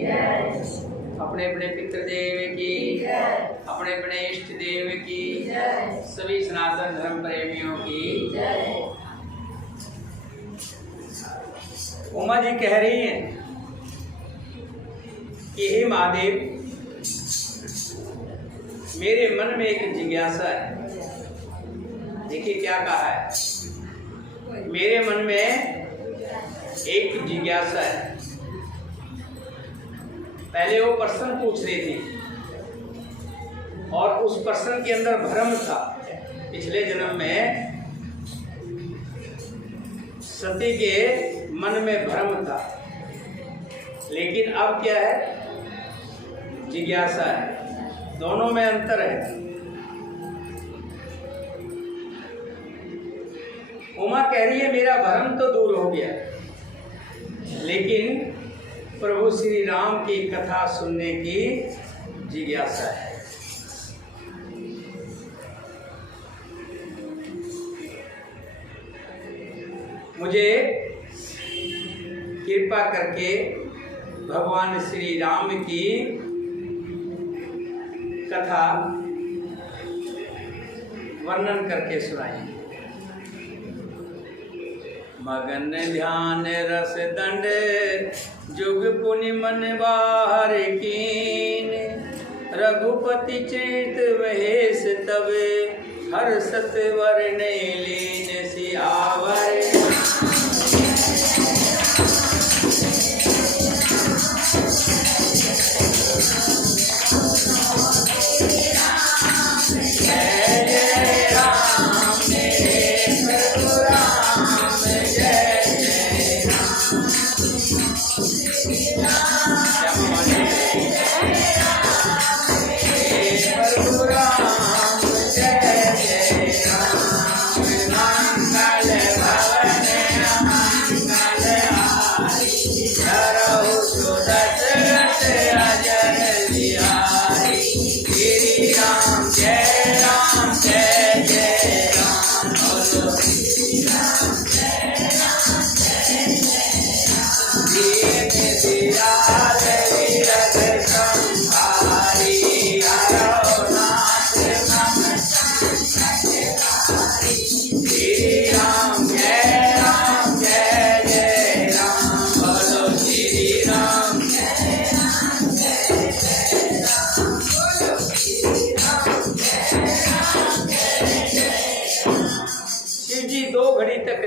अपने अपने पितृदेव की, अपने अपने इष्ट देव की, सभी सनातन धर्म प्रेमियों की। उमा जी कह रही हैं कि हे महादेव, मेरे मन में एक जिज्ञासा है। देखिए क्या कहा है, मेरे मन में एक जिज्ञासा है। पहले वो प्रश्न पूछ रही थी और उस प्रश्न के अंदर भ्रम था। पिछले जन्म में सती के मन में भ्रम था, लेकिन अब क्या है, जिज्ञासा है। दोनों में अंतर है। उमा कह रही है मेरा भ्रम तो दूर हो गया, लेकिन प्रभु श्री राम की कथा सुनने की जिज्ञासा है। मुझे कृपा करके भगवान श्री राम की कथा वर्णन करके सुनाइए। मगन ध्यान रस दंड जुग पुनि मन बाहर कीन, रघुपति चरित महेश तब हर सतवर ने लीन सियावर।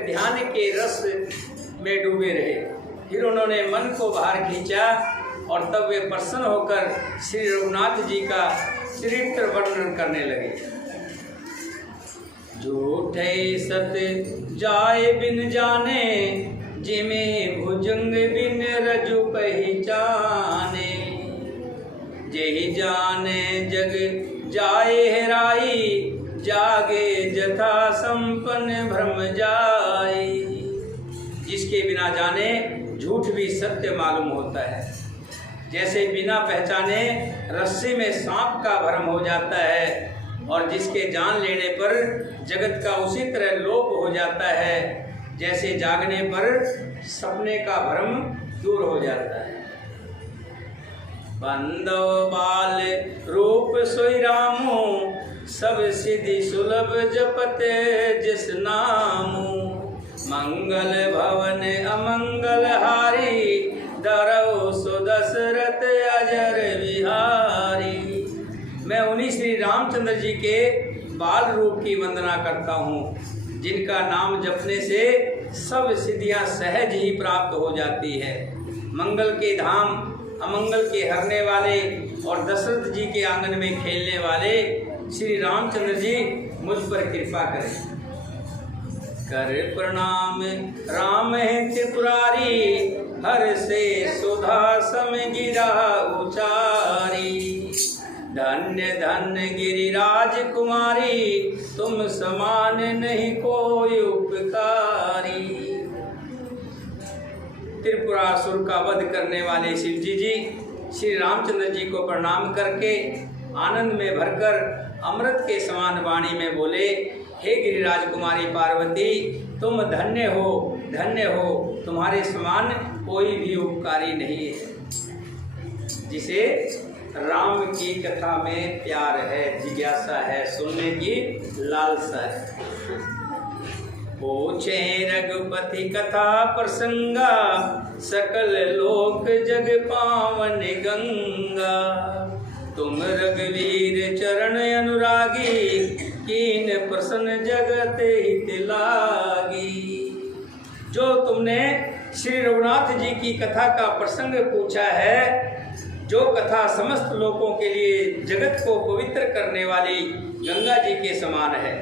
ध्यान के रस में डूबे रहे। फिर उन्होंने मन को बाहर खींचा और तब वे प्रसन्न होकर श्री रघुनाथ जी का चरित्र वर्णन करने लगे। झूठे सत जाए बिन जाने, जिमे भुजंग बिन रजु पहचाने। जेहि जाने जग जाए हेराई, जागे जथा संपन्न भ्रम जाए। जिसके बिना जाने झूठ भी सत्य मालूम होता है। जैसे बिना पहचाने रस्सी में सांप का भ्रम हो जाता है, और जिसके जान लेने पर जगत का उसी तरह लोप हो जाता है, जैसे जागने पर सपने का भ्रम दूर हो जाता है। बंदो बाल रूप सोई रामो, सब सिद्धि सुलभ जपते जिस नामू। मंगल भवन अमंगल हारी, दरौ सो दशरथ अजर विहारी। मैं उन्हीं श्री रामचंद्र जी के बाल रूप की वंदना करता हूँ, जिनका नाम जपने से सब सिद्धियाँ सहज ही प्राप्त हो जाती है। मंगल के धाम, अमंगल के हरने वाले और दशरथ जी के आंगन में खेलने वाले श्री रामचंद्र जी मुझ पर कृपा करें। कर प्रणाम राम है त्रिपुरारी, हर से सुधा सम गिरा उचारी। धन्य धन्य गिरिराज कुमारी, तुम समान नहीं कोई उपकारी। त्रिपुरासुर का वध करने वाले शिव जी श्री रामचंद्र जी को प्रणाम करके आनंद में भरकर अमृत के समान वाणी में बोले, हे गिरिराज कुमारी पार्वती, तुम धन्य हो, तुम्हारे समान कोई भी उपकारी नहीं है। जिसे राम की कथा में प्यार है, जिज्ञासा है, सुनने की लालसा है। पूछे रघुपति कथा प्रसंगा, सकल लोक जग पावन गंगा। तुम रघुवीर चरण अनुरागी, कीन प्रसन्न जगत हित लागी। जो तुमने श्री रघुनाथ जी की कथा का प्रसंग पूछा है, जो कथा समस्त लोगों के लिए जगत को पवित्र करने वाली गंगा जी के समान है,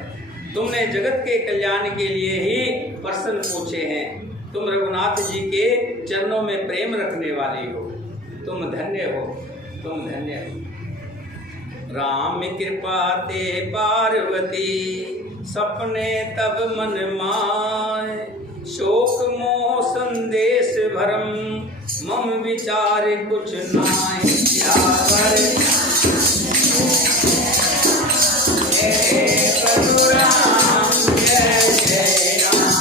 तुमने जगत के कल्याण के लिए ही प्रश्न पूछे हैं। तुम रघुनाथ जी के चरणों में प्रेम रखने वाली हो, तुम धन्य हो, तुम धन्य हो। राम कृपा ते पार्वती, सपने तब मन माय। शोक मोह संदेश भरम, मम विचार कुछ नाय। जय प्रभु राम, जय जय राम।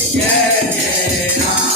जय जय राम।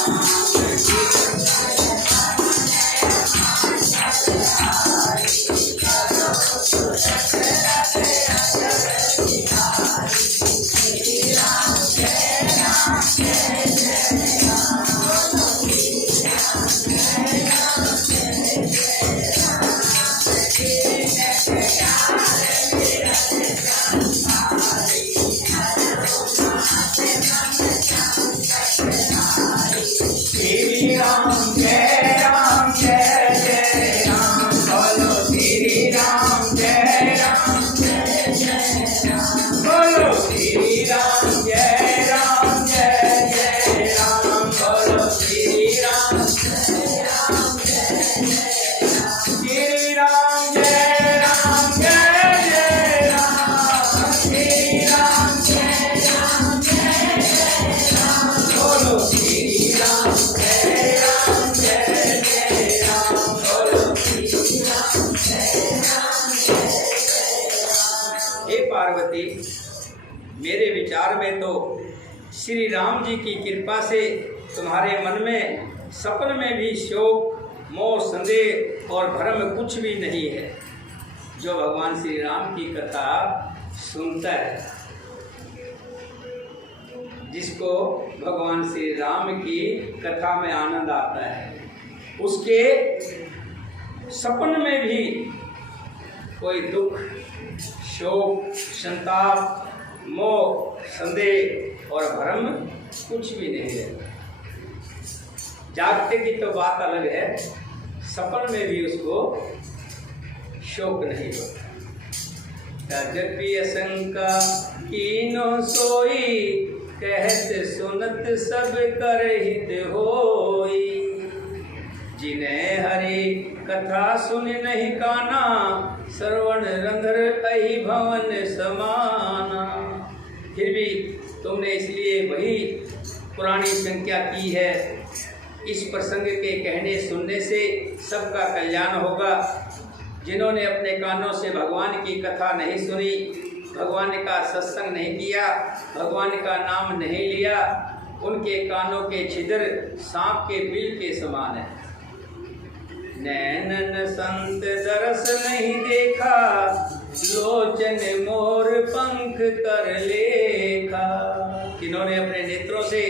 पार्वती, मेरे विचार में तो श्री राम जी की कृपा से तुम्हारे मन में सपन में भी शोक मोह संदेह और भ्रम कुछ भी नहीं है। जो भगवान श्री राम की कथा सुनता है, जिसको भगवान श्री राम की कथा में आनंद आता है, उसके सपन में भी कोई दुख शोक संताप मोह संदेह और भ्रम कुछ भी नहीं रहता। जागते की तो बात अलग है, सपन में भी उसको शोक नहीं होता। तजपि शंका कीनो सोई, कहत सुनत सब कर हित होई। जिन्हें हरि कथा सुन नहीं काना, श्रवण रंध्र अहि भवन समाना। फिर भी तुमने इसलिए वही पुरानी संख्या की है। इस प्रसंग के कहने सुनने से सबका कल्याण होगा। जिन्होंने अपने कानों से भगवान की कथा नहीं सुनी, भगवान का सत्संग नहीं किया, भगवान का नाम नहीं लिया, उनके कानों के छिद्र सांप के बिल के समान है। नैनन संत दरस नहीं देखा, लोचन मोर पंख कर लेखा। जिन्होंने अपने नेत्रों से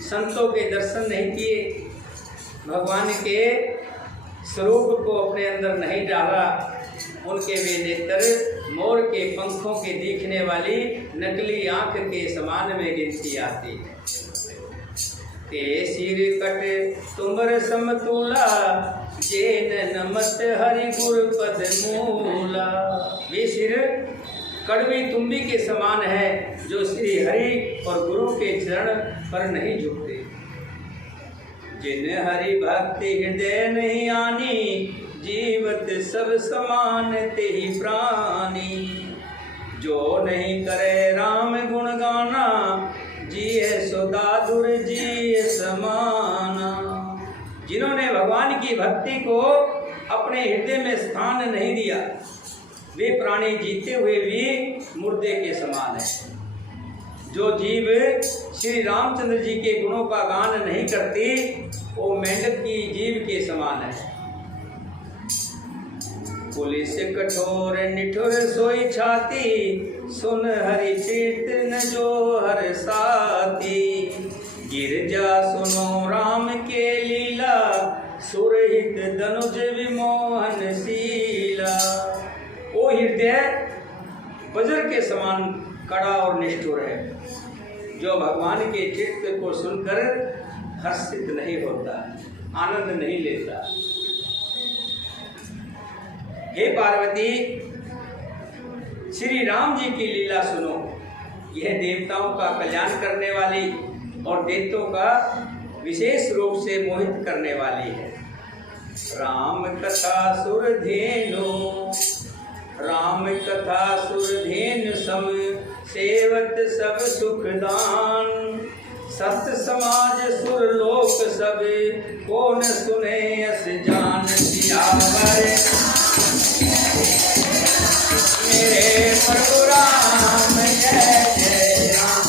संतों के दर्शन नहीं किए, भगवान के स्वरूप को अपने अंदर नहीं डाला, उनके वे नेत्र मोर के पंखों के दिखने वाली नकली आंख के समान में गिनती आती है। ते सिर कट तुमर समतूला, जेन नमत हरि गुर पद मूला। वे सिर कड़वी तुम्बी के समान है, जो श्री हरि और गुरु के चरण पर नहीं झुकते। जिन हरि भक्ति हृदय नहीं आनी, जीवत सब समान तेहि प्राणी। जो नहीं करे राम गुण गाना, जिये सो दादुर जिये समाना। जिन्होंने भगवान की भक्ति को अपने हृदय में स्थान नहीं दिया, वे प्राणी जीते हुए भी मुर्दे के समान है। जो जीव श्री रामचंद्र जी के गुणों का गान नहीं करती वो मेंढक की जीव के समान है। पुलिस कठोर निठुर सोई छाती, सुन हरि कीर्तन जो हर साथी। गिरजा सुनो राम के लीला, सुरहित धनुज विमोहन शीला। ओ हृदय वज्र के समान कड़ा और निष्ठुर है, जो भगवान के चित्त को सुनकर हर्षित नहीं होता, आनंद नहीं लेता। हे पार्वती, श्री राम जी की लीला सुनो। यह देवताओं का कल्याण करने वाली और दैत्यों का विशेष रूप से मोहित करने वाली है। राम कथा सुरधेनु, राम कथा सुरधेनु सम, सेवत सब सुखदान। सत समाज सुरलोक सब, कौन सुने अस जान। सियावर मेरे प्रभु राम, जय जय राम।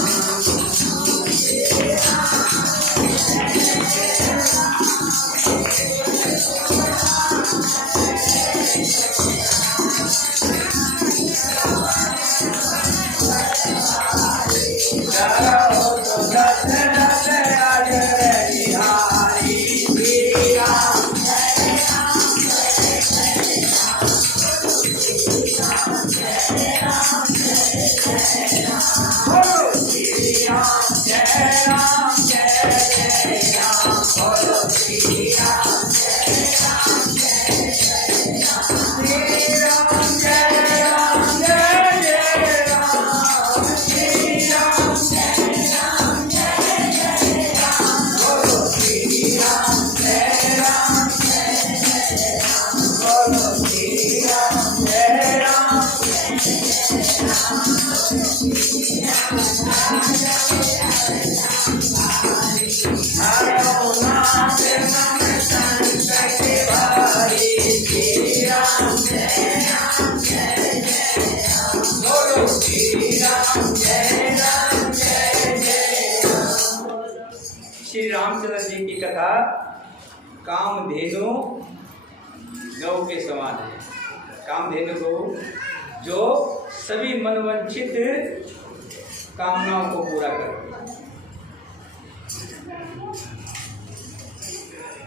श्री रामचंद्र जी की कथा कामधेनु गौ के समान है। कामधेनु गौ जो सभी मनवांछित कामनाओं को पूरा करती है,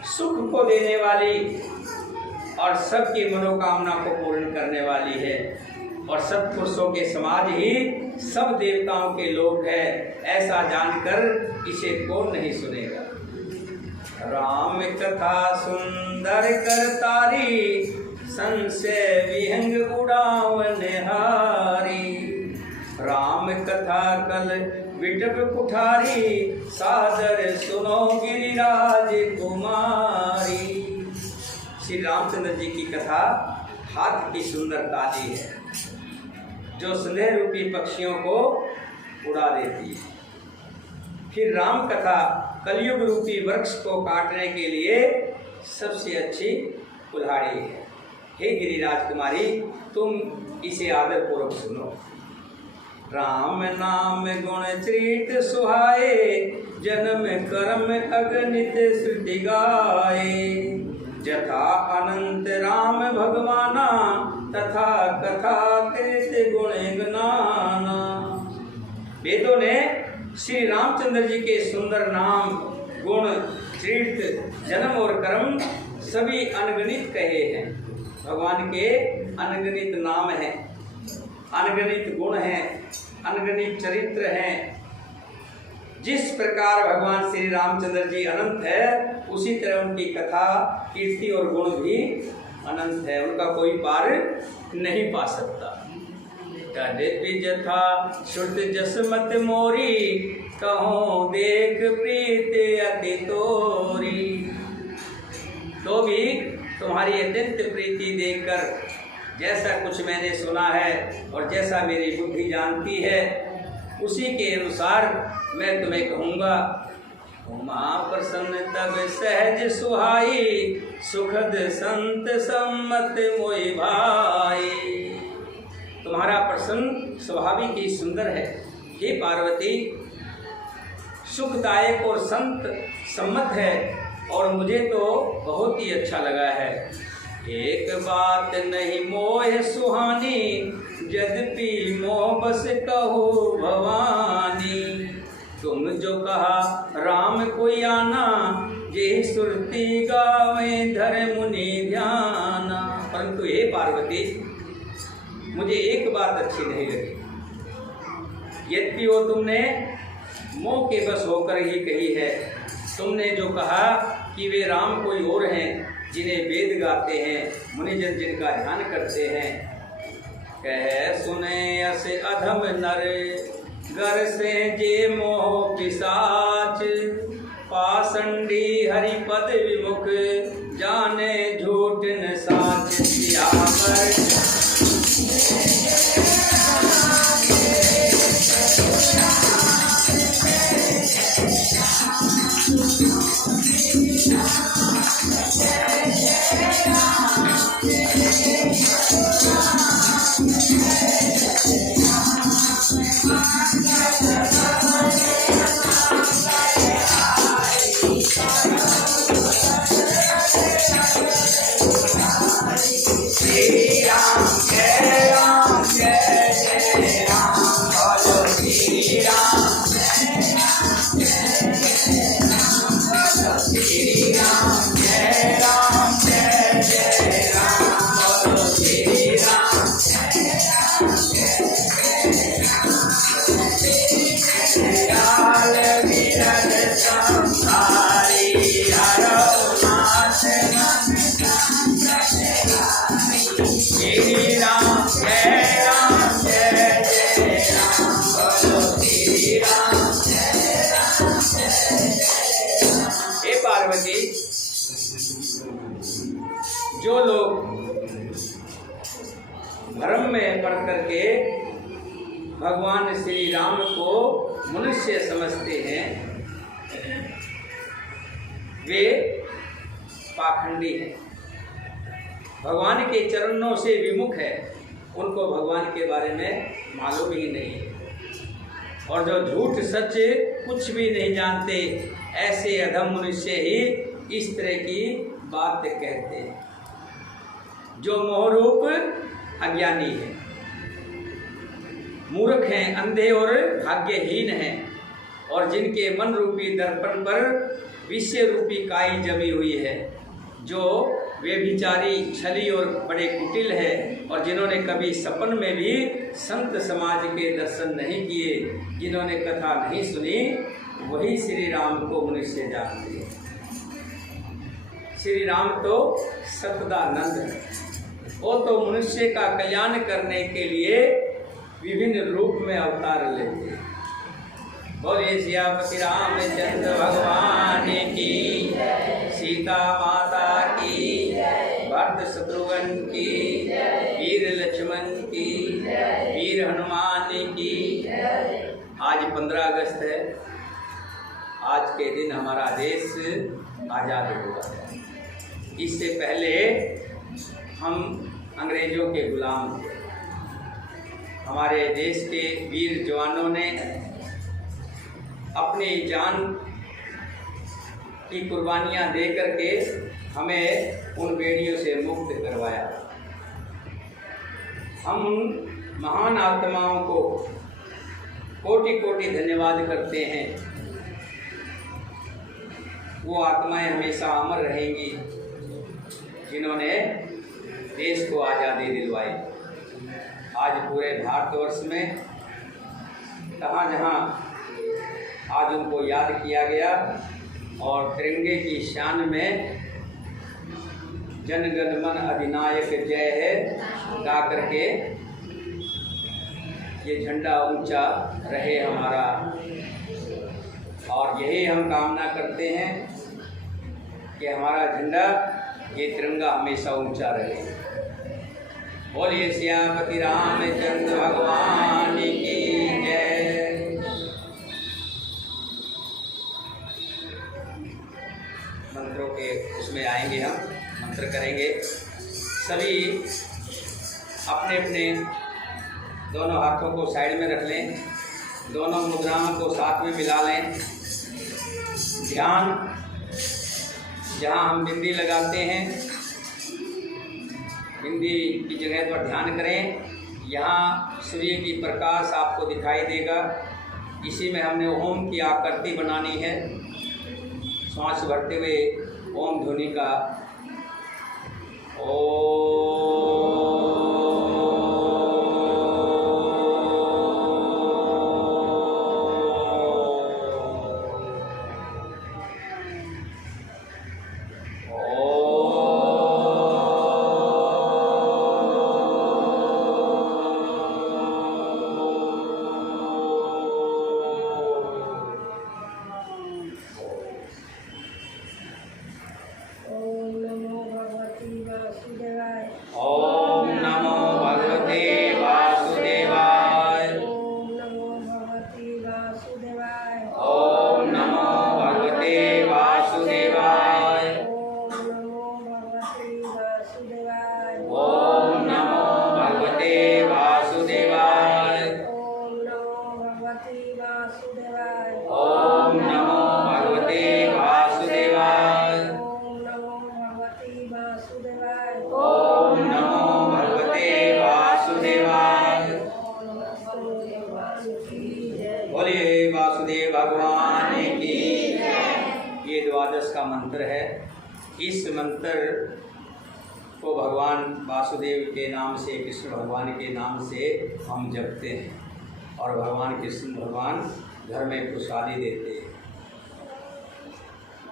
सुख को देने वाली और सबकी मनोकामना को पूर्ण करने वाली है। और सत्पुरुषों के समाज ही सब देवताओं के लोक है, ऐसा जानकर इसे कौन नहीं सुनेगा। राम कथा सुंदर करतारी, संशय विहंग उड़ावन हारी। राम कथा कल विटप कुठारी, सादर सुनो गिरिराज कुमारी। श्री रामचंद्र जी की कथा हाथ की सुंदर ताली है, जो स्नेह रूपी पक्षियों को उड़ा देती है। फिर राम कथा कलयुग रूपी वृक्ष को काटने के लिए सबसे अच्छी कुल्हाड़ी है। हे गिरिराज कुमारी, तुम इसे आदर पूर्वक सुनो। राम नाम गुण चरित सुहाए, जन्म कर्म अगणित श्रुति गाए। जथा अनंत राम भगवाना, तथा कथा कृत गुण गनाना। वेदों ने श्री रामचंद्र जी के सुंदर नाम, गुण, चरित्र, जन्म और कर्म सभी अनगणित कहे हैं। भगवान के अनगणित नाम हैं, अनगणित गुण हैं, अनगणित चरित्र हैं। जिस प्रकार भगवान श्री रामचंद्र जी अनंत है, उसी तरह उनकी कथा, कीर्ति और गुण भी अनंत है, उनका कोई पार नहीं पा सकता। तदपि जथा श्रुत जसमत मोरी, कहो देख प्रीत अति तोरी। तो भी तुम्हारी अत्यंत प्रीति देखकर जैसा कुछ मैंने सुना है और जैसा मेरी बुद्धि जानती है, उसी के अनुसार मैं तुम्हें कहूँगा। उमा प्रसन्न तब सहज सुहाई, सुखद संत सम्मत मोहि भाई। तुम्हारा प्रसन्न स्वाभाविक ही सुंदर है, हे पार्वती, सुखदायक और संत सम्मत है और मुझे तो बहुत ही अच्छा लगा है। एक बात नहीं मोह सुहानी, यद्यपि मोह बस कहो भवानी। तुम जो कहा राम कोई आना, ये सुरती गावे धर मुनि ध्याना। परंतु हे पार्वती, मुझे एक बात अच्छी नहीं लगी। यद्यपि वो तुमने मोह के बस होकर ही कही है। तुमने जो कहा कि वे राम कोई और हैं, जिन्हें वेद गाते हैं, मुनिजन जिनका ध्यान करते हैं। कह सुने अस अधम नर, घर से जे मोह पिशाच। पाषंडी हरिपद विमुख, जाने झूठ न साच। पार्वती, जो लोग भ्रम में पड़ करके भगवान श्री राम को मनुष्य समझते हैं, वे पाखंडी हैं, भगवान के चरणों से विमुख है। उनको भगवान के बारे में मालूम ही नहीं है, और जो झूठ सच कुछ भी नहीं जानते, ऐसे अधम मनुष्य ही इस तरह की बात कहते हैं। जो मोहरूप अज्ञानी है, मूर्ख हैं, अंधे और भाग्यहीन हैं, और जिनके मन रूपी दर्पण पर विषय रूपी काई जमी हुई है, जो व्यभिचारी, छली और बड़े कुटिल है, और जिन्होंने कभी सपन में भी संत समाज के दर्शन नहीं किए, जिन्होंने कथा नहीं सुनी, वही श्री राम को मनुष्य जानते हैं। श्री राम तो सतदानंद है, वो तो मनुष्य का कल्याण करने के लिए विभिन्न रूप में अवतार लेते हैं। बोलिए सियापति रामचंद्र भगवान की, सीता माता की, भरत शत्रुघ्न की, वीर लक्ष्मण की, वीर हनुमान की। आज 15 अगस्त है। आज के दिन हमारा देश आज़ाद हुआ है। इससे पहले हम अंग्रेजों के गुलाम थे। हमारे देश के वीर जवानों ने अपनी जान की कुर्बानियां दे करके हमें उन बेड़ियों से मुक्त करवाया। हम उन महान आत्माओं को कोटि कोटि धन्यवाद करते हैं। वो आत्माएं हमेशा अमर रहेंगी जिन्होंने देश को आज़ादी दिलवाई। आज पूरे भारतवर्ष में जहाँ जहाँ आज उनको याद किया गया, और तिरंगे की शान में जन गण मन अधिनायक जय है गा करके ये झंडा ऊंचा रहे हमारा। और यही हम कामना करते हैं कि हमारा झंडा, ये तिरंगा हमेशा ऊंचा रहे। बोलिए सियापति रामचंद्र भगवान की जय। मंत्रों के उसमें आएंगे, हम मंत्र करेंगे। सभी अपने अपने दोनों हाथों को साइड में रख लें दोनों मुद्राओं को साथ में मिला लें। ध्यान, जहाँ हम बिंदी लगाते हैं, बिंदी की जगह पर ध्यान करें। यहाँ सूर्य की प्रकाश आपको दिखाई देगा। इसी में हमने ओम की आकृति बनानी है। श्वास भरते हुए ओम ध्वनि का का मंत्र है। इस मंत्र को भगवान वासुदेव के नाम से, कृष्ण भगवान के नाम से हम जपते हैं और भगवान कृष्ण भगवान घर में प्रसादी देते हैं।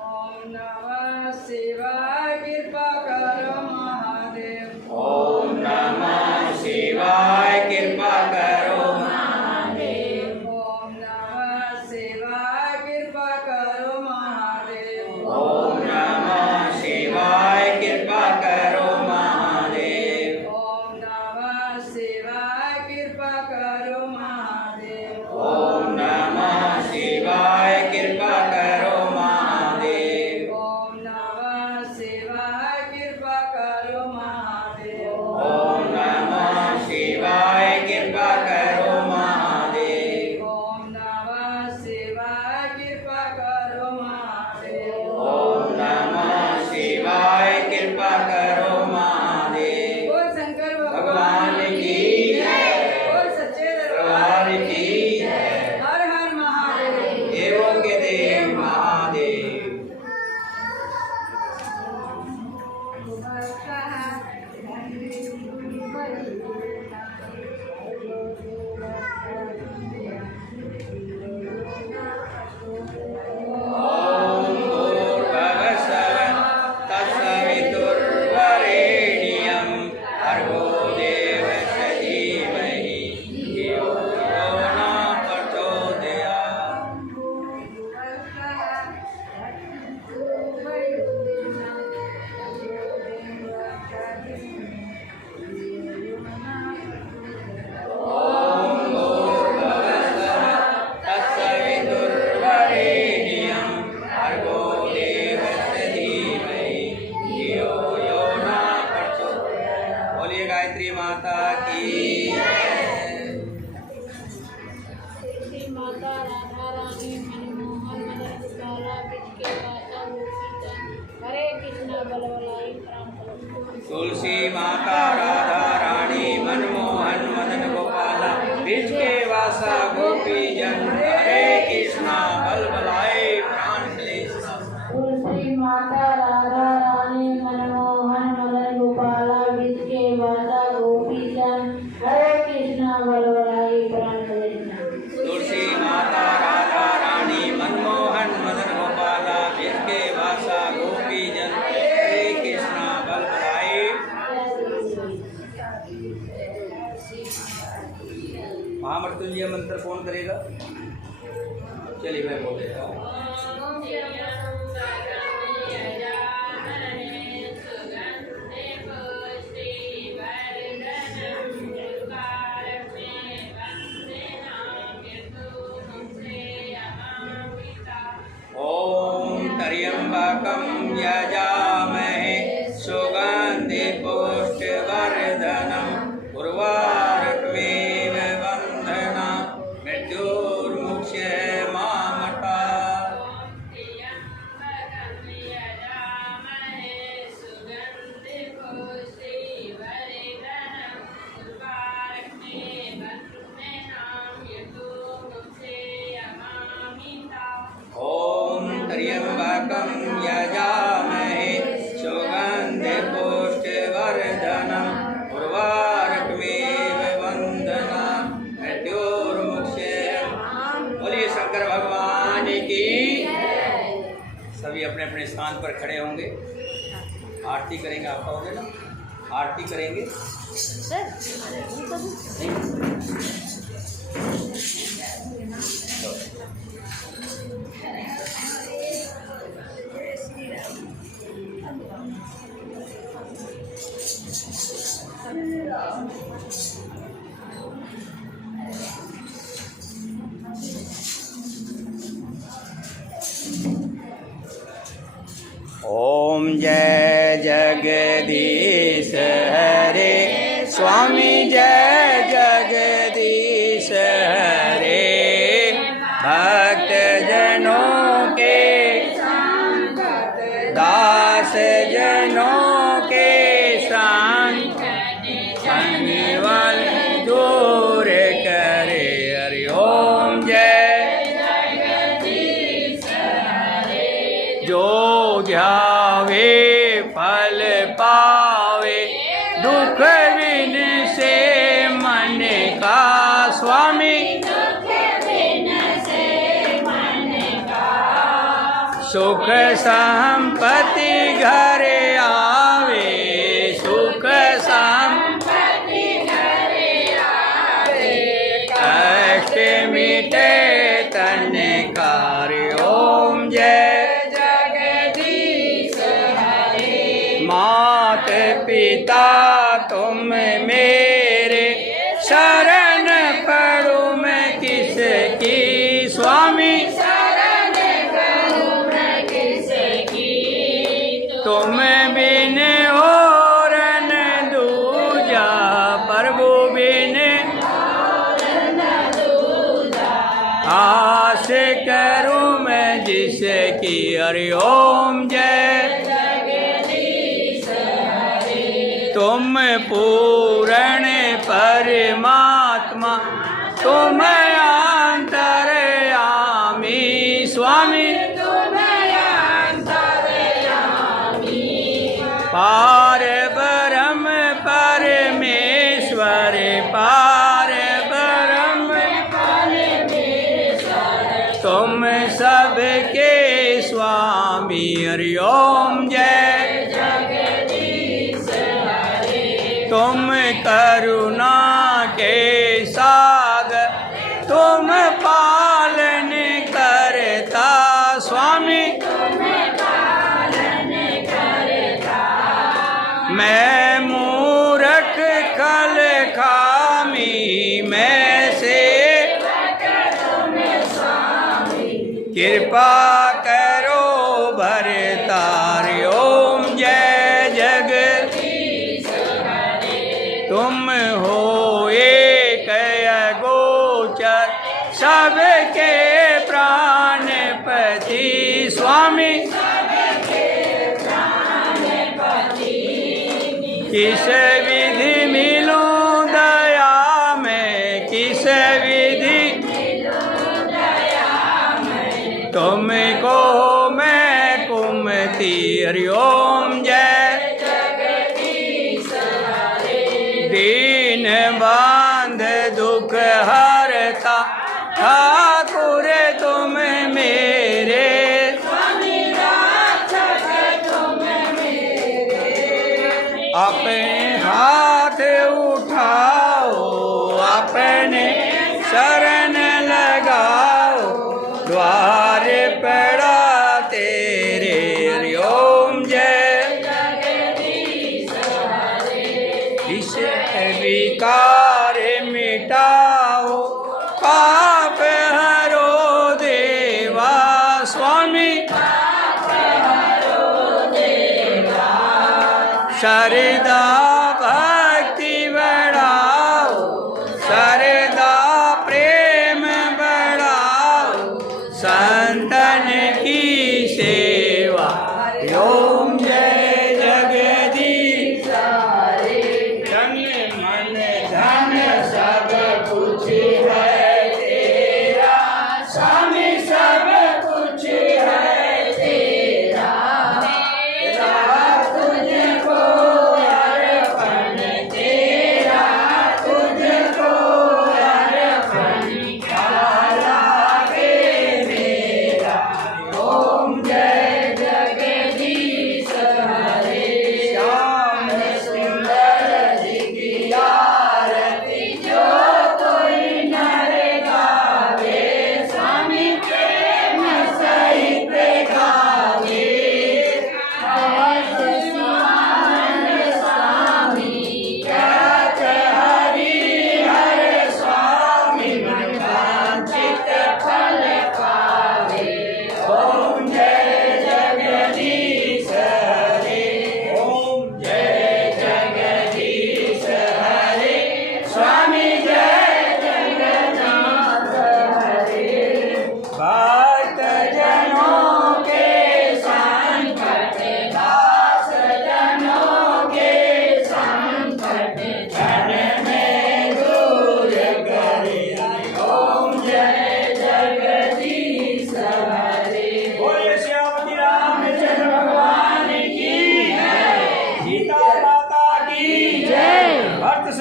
ओम नमः शिवाय, कृपा करो महादेव। ओम नमः शिवाय, कृपा करो महादेव। ओम नमः शिवाय, कृपा करो महादेव। ओम नमः शिवाय, कृपा करो महादेव। ओम नमः शिवाय, कृपा करो महादेव। ओम नमः शिवाय, कृपा करो महादेव। ओम नमः शिवाय, कृपा करो महादेव। ओम नमः शिवाय, कृपा करो महादेव। ओम नमः शिवाय, कृपा करो महादेव। ओम नमः शिवाय, कृपा करो महादेव। बोल शंकर भगवान की जय। बोल सच्चे दरबार की जय। हर हर महादेव। देवों के देव महादेव। ओम भूर्भुवस्सुः तत्सवितुर्वरेण्यं भर्गो देवस्य धीमहि धियो यो नः प्रचोदयात्। ओम भूर्भुवस्सुः तत्सवितुर्वरेण्यं भर्गो देवस्य धीमहि धियो यो नः प्रचोदयात्। बोलिए गायत्री माता की जय। श्री माता राधा रानी मनमोहन मदन गोपाला बिच के वासा गोपीचंद हरे कृष्णा बलवलाई प्राण तुलसी माता राधा रानी मनमोहन मदन गोपाला बीच के वासा गोपी जन हरे कृष्णा बल बलाए प्राण क्लेश। तुलसी माता राधा रानी मनमोहन मदन गोपाला बिच के वासा गोपीचंद हरे कृष्णा बलवलाई प्राण तुलसी माता राधा रानी मनमोहन मदन गोपाला बीच के वासा गोपी जन हरे कृष्णा बल बलाए। महामृत्युंजय मंत्र कौन करेगा? चलिए मैं बोल देता हूँ। ओम त्र्यंबकं यजामहे सुगंधि पुष्टिवर्धनम् उर्वारुकमेव बन्धनात् मृत्युर्मुक्षीयमामृतात्। अपने अपने स्थान पर खड़े होंगे। आरती करेंगे, आप कहोगे ना, आरती करेंगे। ओम जय जगदीश हरे स्वामी, जय जगदीश हरे। भक्त जनों के दास जनों के संगीवाल दूर करे। हरि ओम जय जगदीश हरे। जो ध्यावे फल पावे, दुख बिन से मन का स्वामी, सुख संपत्ति घर आवे, सुख संपत्ति घर आवे। कष्ट मिटे तन कार्य। ओम जय जगदीश हरे। मात पिता तुम मेरे, शरण पड़ूं मैं किसकी स्वामी, तुम बिन और न दूजा, प्रभु बिन आस करूं मैं जिसकी। हरि ओम जय जगदीश हरे। तुम पूर्ण परमात्मा, तुम अंतर्यामी स्वामी, पार ब्रह्म परमेश्वर, पार ब्रह्म परमेश्वर, तुम सबके स्वामी। हरि ओम जय जगदीश हरे। तुम करुणा के सागर, तुम पालन करता स्वामी, मैं मूर्ख कल खामी, मैं से कृपा करो भरतार। ओम जय जगदीश हरे। तुम हो एक अगोचर, सबके प्राणपति स्वामी, किस विधि मिलूं दया में, किस विधि तुमको मैं कुमति। हरि ओम जय जगदीश हरे। दीन बांध दुख हरता, ठाकुर तुम मेरे, अपने हाथ उठाओ, अपने शरण लगाओ, द्वार पड़ा तेरे। हरि ओम जय जगदीश हरे। इस विकार मिटाओ, पाप हरो देवा स्वामी, श्रद्धा भक्ति बढ़ाओ, श्रद्धा प्रेम बढ़ाओ, संतन की सेवा। ओम जय जगदीश हरे। तन मन धन सब कुछ है तेरा स्वामी, सब कुछ है तेरा। तुझको अर्पण तेरा, तुझको अर्पण क्या लागे मेरा। ओम जय जगदीश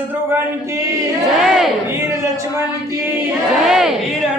शत्रुघ्न की जय। वीर लक्ष्मण की जय। वीर